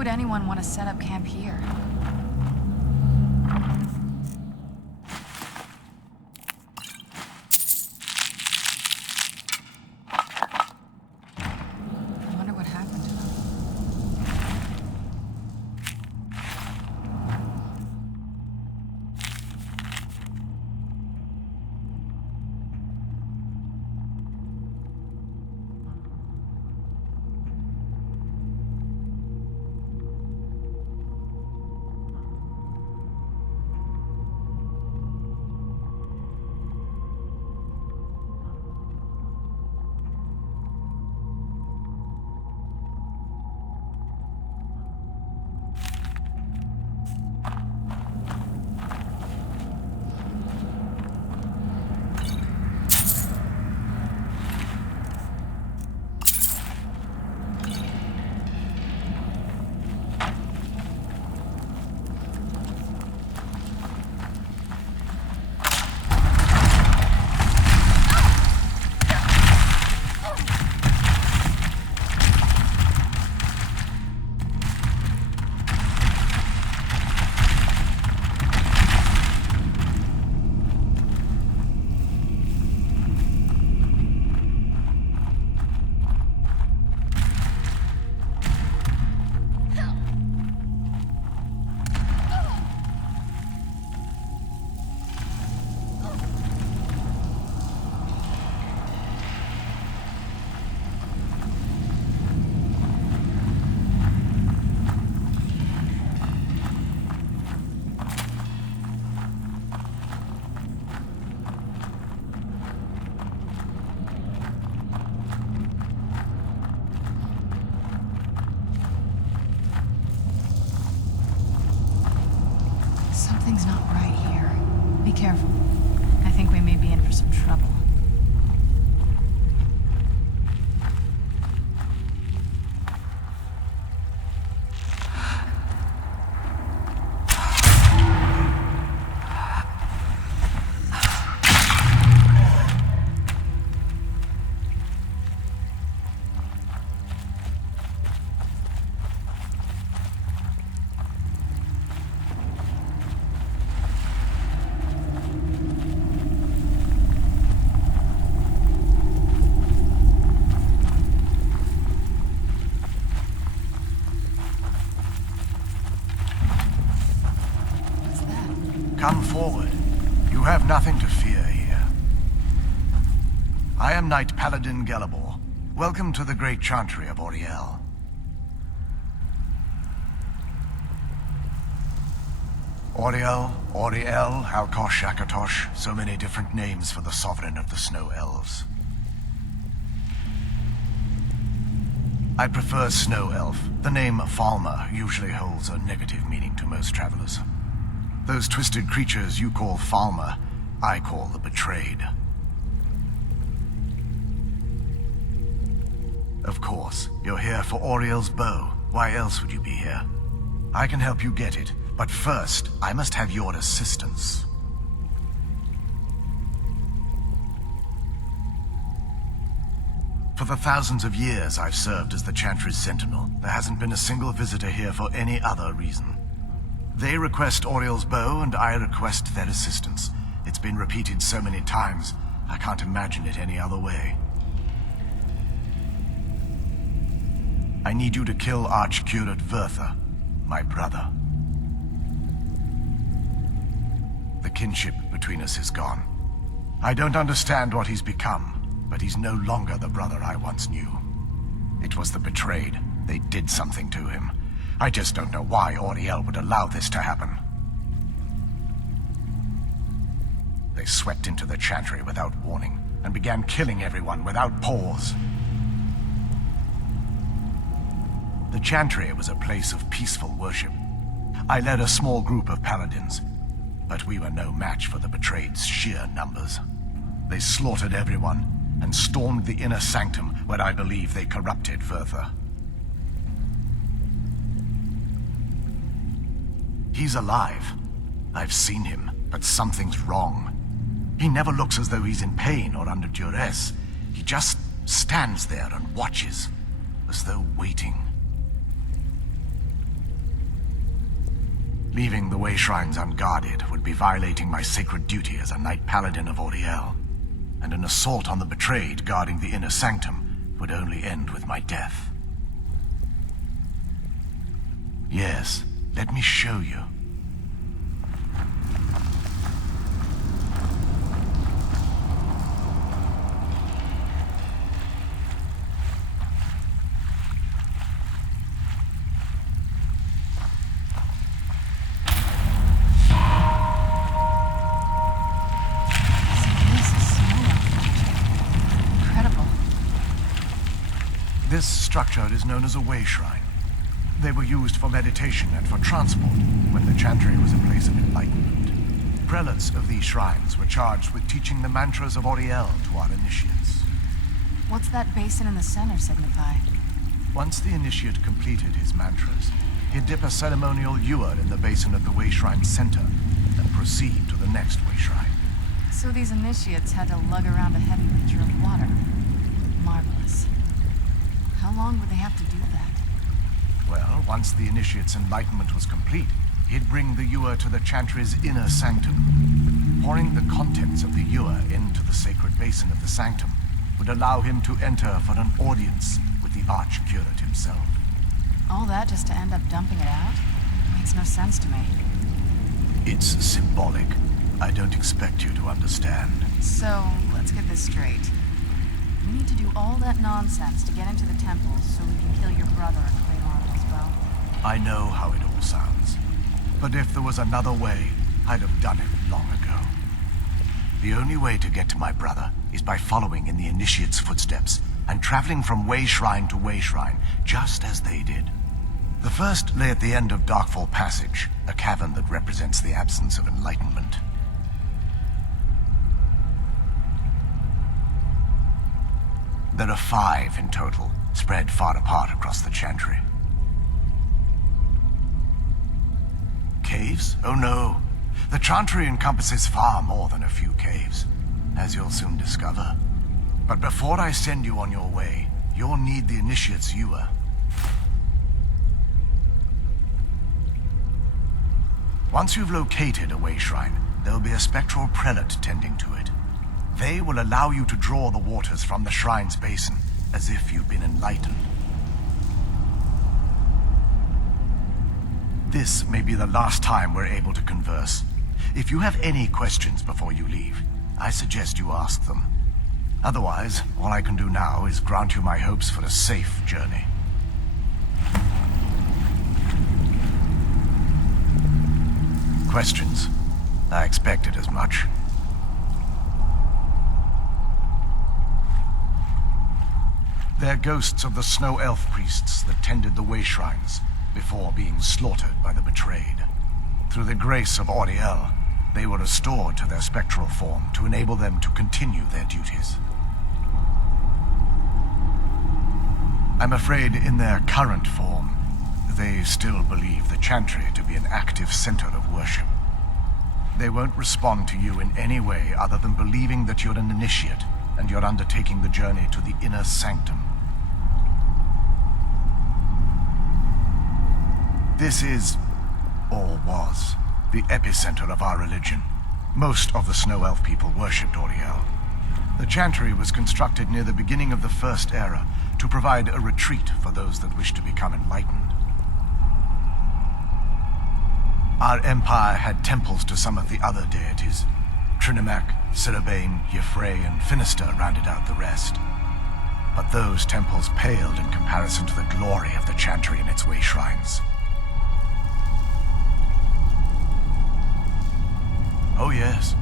would anyone want to set up camp here? I wonder what happened to them. Something's not right here. Be careful. I think we may be in for some trouble. Come forward. You have nothing to fear here. I am Knight-Paladin Gelebor. Welcome to the great chantry of Auriel. Auriel, Alkosh, Akatosh, so many different names for the sovereign of the Snow Elves. I prefer Snow Elf. The name Falmer usually holds a negative meaning to most travelers. Those twisted creatures you call Falmer, I call the Betrayed. Of course, you're here for Auriel's bow. Why else would you be here? I can help you get it, but first, I must have your assistance. For the thousands of years I've served as the Chantry's sentinel, there hasn't been a single visitor here for any other reason. They request Auriel's bow, and I request their assistance. It's been repeated so many times, I can't imagine it any other way. I need you to kill Archcurate Vurtha, my brother. The kinship between us is gone. I don't understand what he's become, but he's no longer the brother I once knew. It was the Betrayed. They did something to him. I just don't know why Auriel would allow this to happen. They swept into the Chantry without warning, and began killing everyone without pause. The Chantry was a place of peaceful worship. I led a small group of paladins, but we were no match for the Betrayed's sheer numbers. They slaughtered everyone, and stormed the inner sanctum where I believe they corrupted Vurtha. He's alive. I've seen him, but something's wrong. He never looks as though he's in pain or under duress. He just stands there and watches, as though waiting. Leaving the way shrines unguarded would be violating my sacred duty as a Knight-Paladin of Auriel, and an assault on the betrayed guarding the inner sanctum would only end with my death. Yes, let me show you. This structure is known as a way shrine. They were used for meditation and for transport when the chantry was a place of enlightenment. Prelates of these shrines were charged with teaching the mantras of Auriel to our initiates. What's that basin in the center signify? Once the initiate completed his mantras, he'd dip a ceremonial ewer in the basin of the way shrine's center and proceed to the next way shrine. So these initiates had to lug around a heavy pitcher of water. Marvelous. How long would they have to do that? Well, once the initiate's enlightenment was complete, he'd bring the ewer to the chantry's inner sanctum. Pouring the contents of the ewer into the sacred basin of the sanctum would allow him to enter for an audience with the arch-curate himself. All that just to end up dumping it out? Makes no sense to me. It's symbolic. I don't expect you to understand. So, let's get this straight. We need to do all that nonsense to get into the temples so we can kill your brother and claim Auriel's bow. I know how it all sounds. But if there was another way, I'd have done it long ago. The only way to get to my brother is by following in the initiate's footsteps and traveling from way shrine to way shrine, just as they did. The first lay at the end of Darkfall Passage, a cavern that represents the absence of enlightenment. There are 5 in total, spread far apart across the chantry. Caves? Oh no. The chantry encompasses far more than a few caves, as you'll soon discover. But before I send you on your way, you'll need the initiate's ewer. Once you've located a way shrine, there'll be a spectral prelate tending to it. They will allow you to draw the waters from the shrine's basin, as if you've been enlightened. This may be the last time we're able to converse. If you have any questions before you leave, I suggest you ask them. Otherwise, all I can do now is grant you my hopes for a safe journey. Questions? I expected as much. They're ghosts of the snow elf priests that tended the way shrines before being slaughtered by the betrayed. Through the grace of Auriel, they were restored to their spectral form to enable them to continue their duties. I'm afraid in their current form, they still believe the chantry to be an active center of worship. They won't respond to you in any way other than believing that you're an initiate and you're undertaking the journey to the inner sanctum. This is, or was, the epicenter of our religion. Most of the Snow Elf people worshipped Auriel. The chantry was constructed near the beginning of the First Era to provide a retreat for those that wish to become enlightened. Our empire had temples to some of the other deities. Trinimac, Sirabane, Yffrey, and Finister rounded out the rest. But those temples paled in comparison to the glory of the chantry and its way shrines. Oh yes,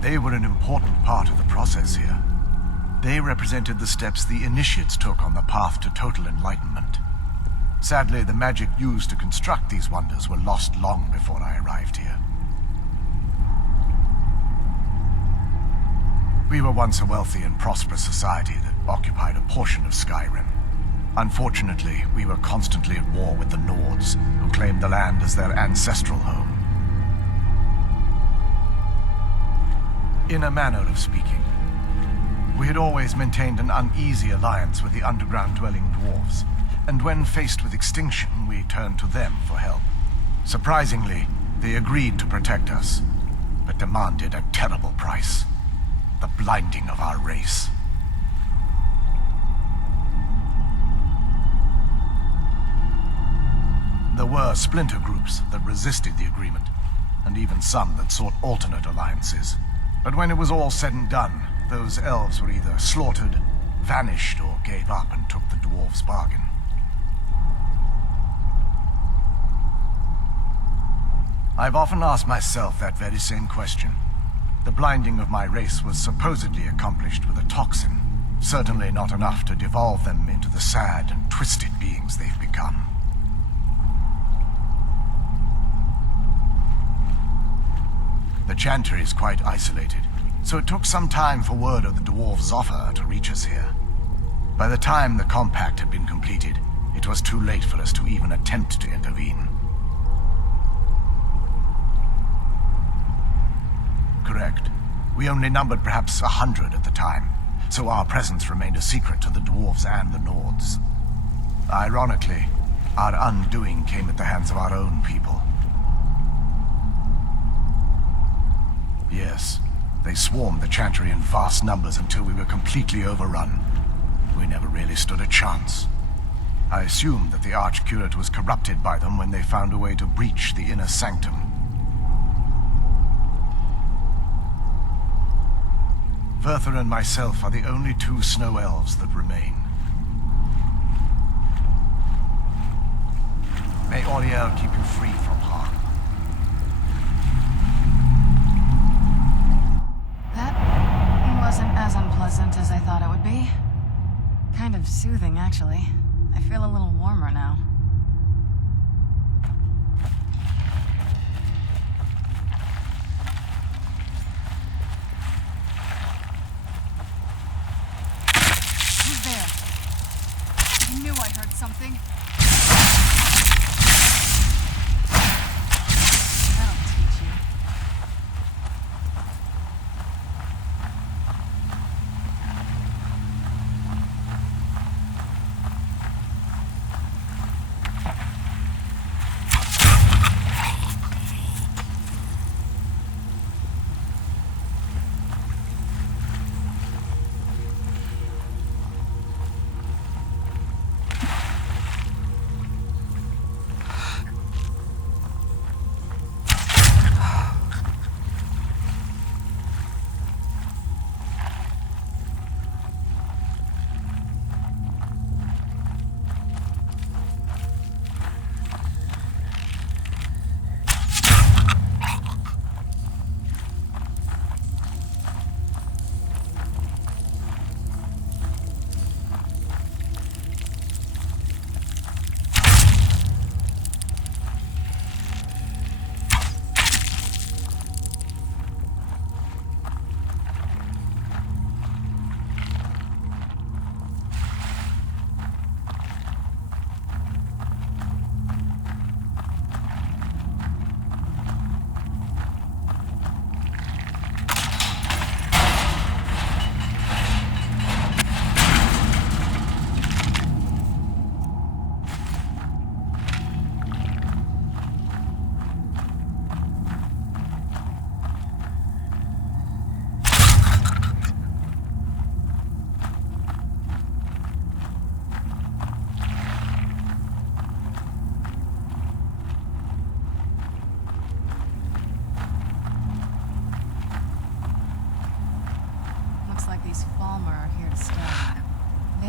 they were an important part of the process here. They represented the steps the initiates took on the path to total enlightenment. Sadly, the magic used to construct these wonders were lost long before I arrived here. We were once a wealthy and prosperous society that occupied a portion of Skyrim. Unfortunately, we were constantly at war with the Nords, who claimed the land as their ancestral home. In a manner of speaking, we had always maintained an uneasy alliance with the underground-dwelling dwarves, and when faced with extinction, we turned to them for help. Surprisingly, They agreed to protect us, but demanded a terrible price. The blinding of our race. There were splinter groups that resisted the agreement, and even some that sought alternate alliances. But when it was all said and done, those elves were either slaughtered, vanished, or gave up and took the dwarves' bargain. I've often asked myself that very same question. The blinding of my race was supposedly accomplished with a toxin. Certainly not enough to devolve them into the sad and twisted beings they've become. The Chantry is quite isolated, so it took some time for word of the dwarves' offer to reach us here. By the time the compact had been completed, it was too late for us to even attempt to intervene. Correct. We only numbered perhaps 100 at the time, so our presence remained a secret to the dwarves and the Nords. Ironically, our undoing came at the hands of our own people. Yes, they swarmed the Chantry in vast numbers until we were completely overrun. We never really stood a chance. I assumed that the Archcurate was corrupted by them when they found a way to breach the inner sanctum. Verther and myself are the only two snow elves that remain. May Auriel keep you free from harm. That wasn't as unpleasant as I thought it would be. Kind of soothing, actually. I feel a little warmer now. Who's there? I knew I heard something. That'll teach you.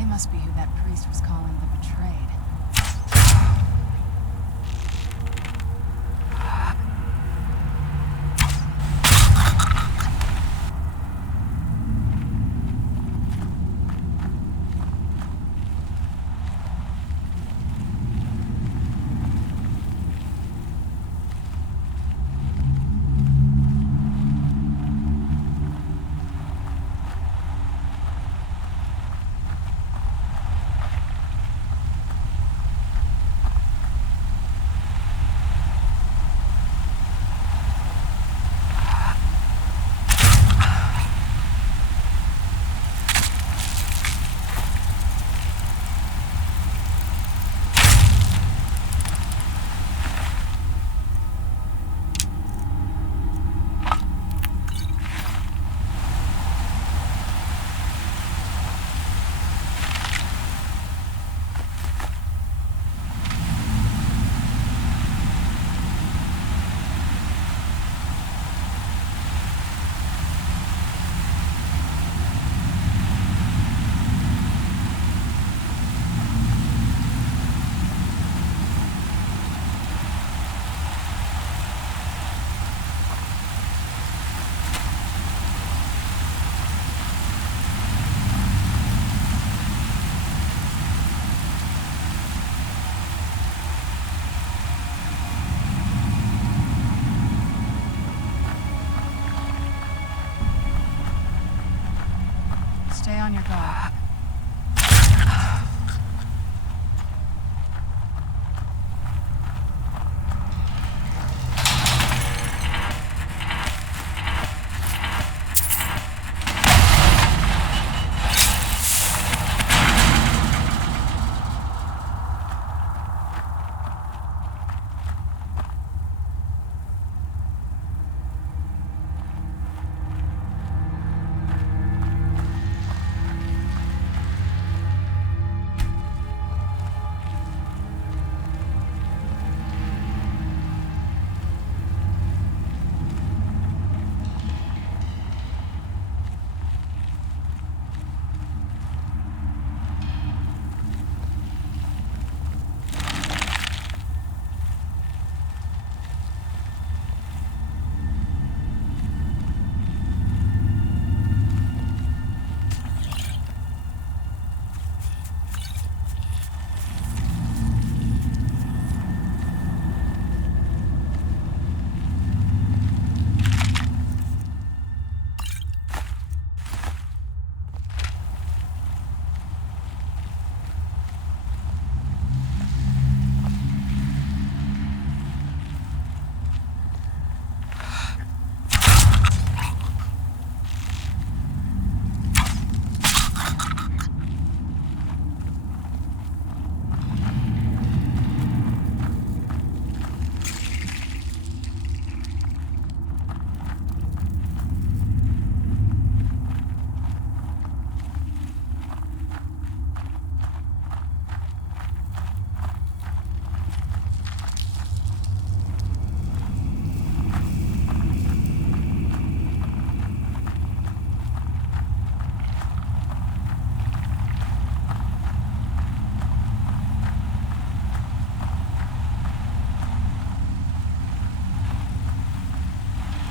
Must be who that priest was calling the betrayed. on your guard.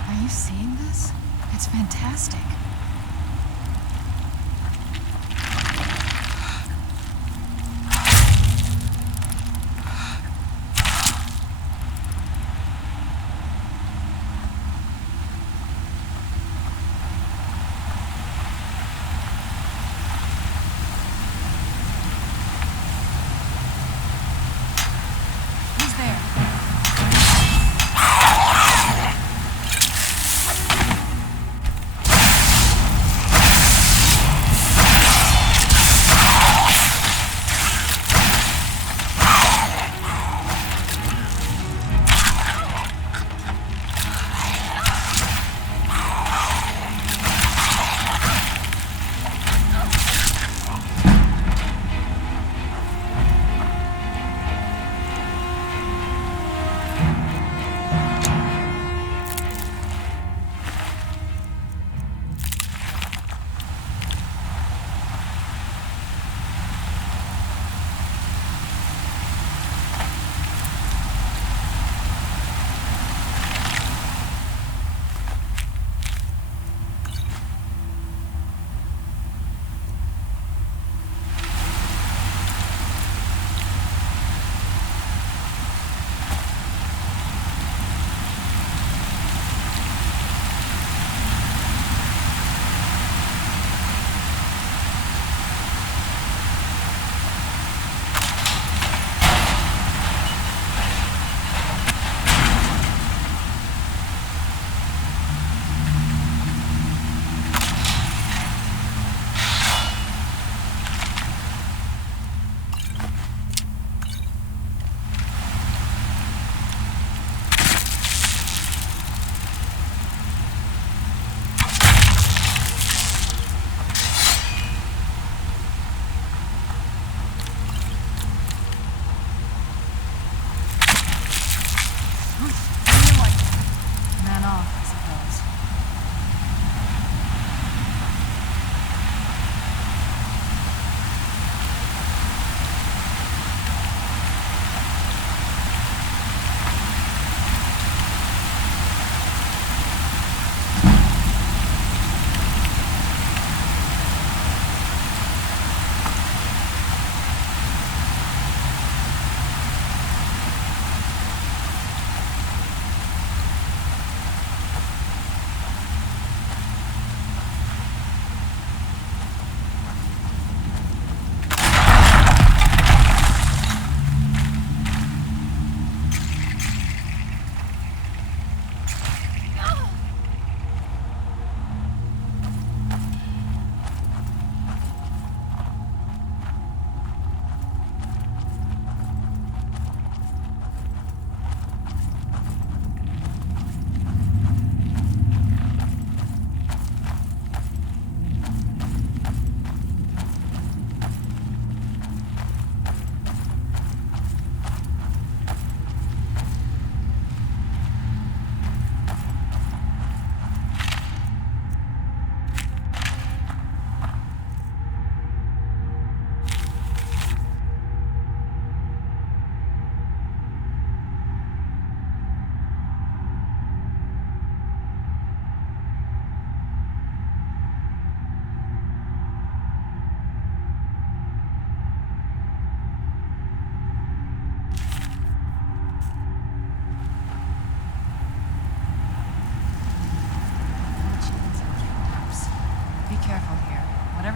Are you seeing this? It's fantastic.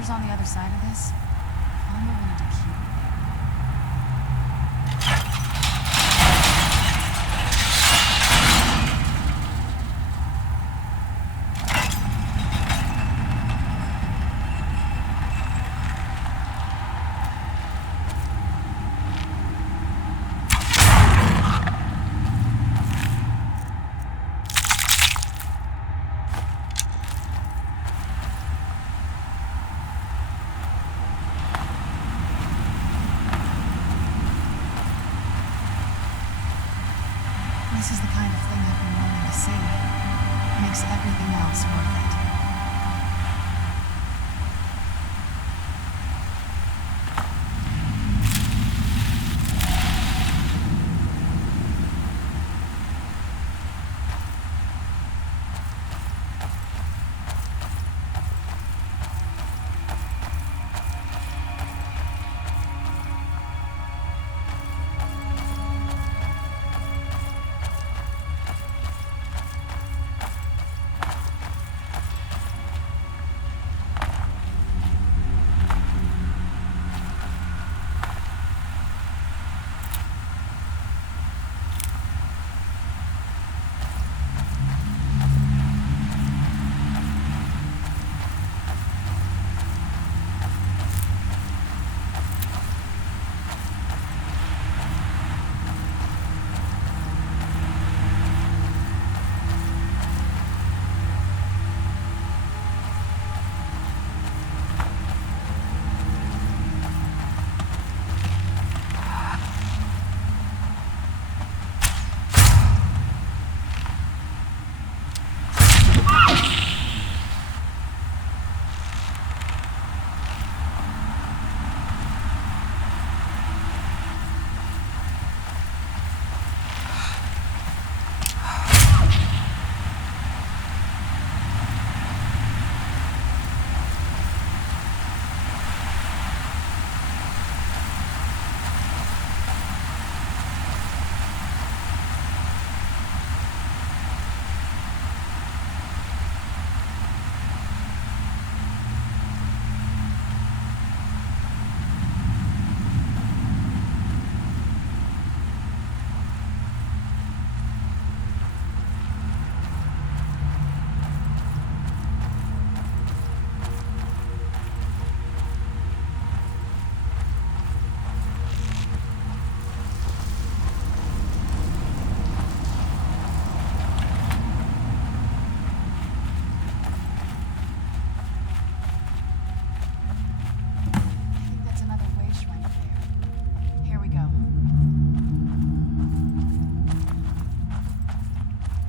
whatever's on the other side of this, I'm willing to keep it there. This is the kind of thing I've been wanting to see. Makes everything else worth it.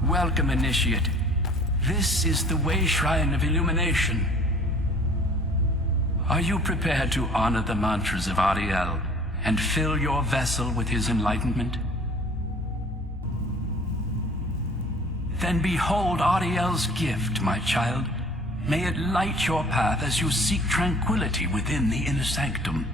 Welcome, Initiate. This is the Way Shrine of Illumination. Are you prepared to honor the mantras of Auriel and fill your vessel with his enlightenment? Then behold Auriel's gift, my child. May it light your path as you seek tranquility within the inner sanctum.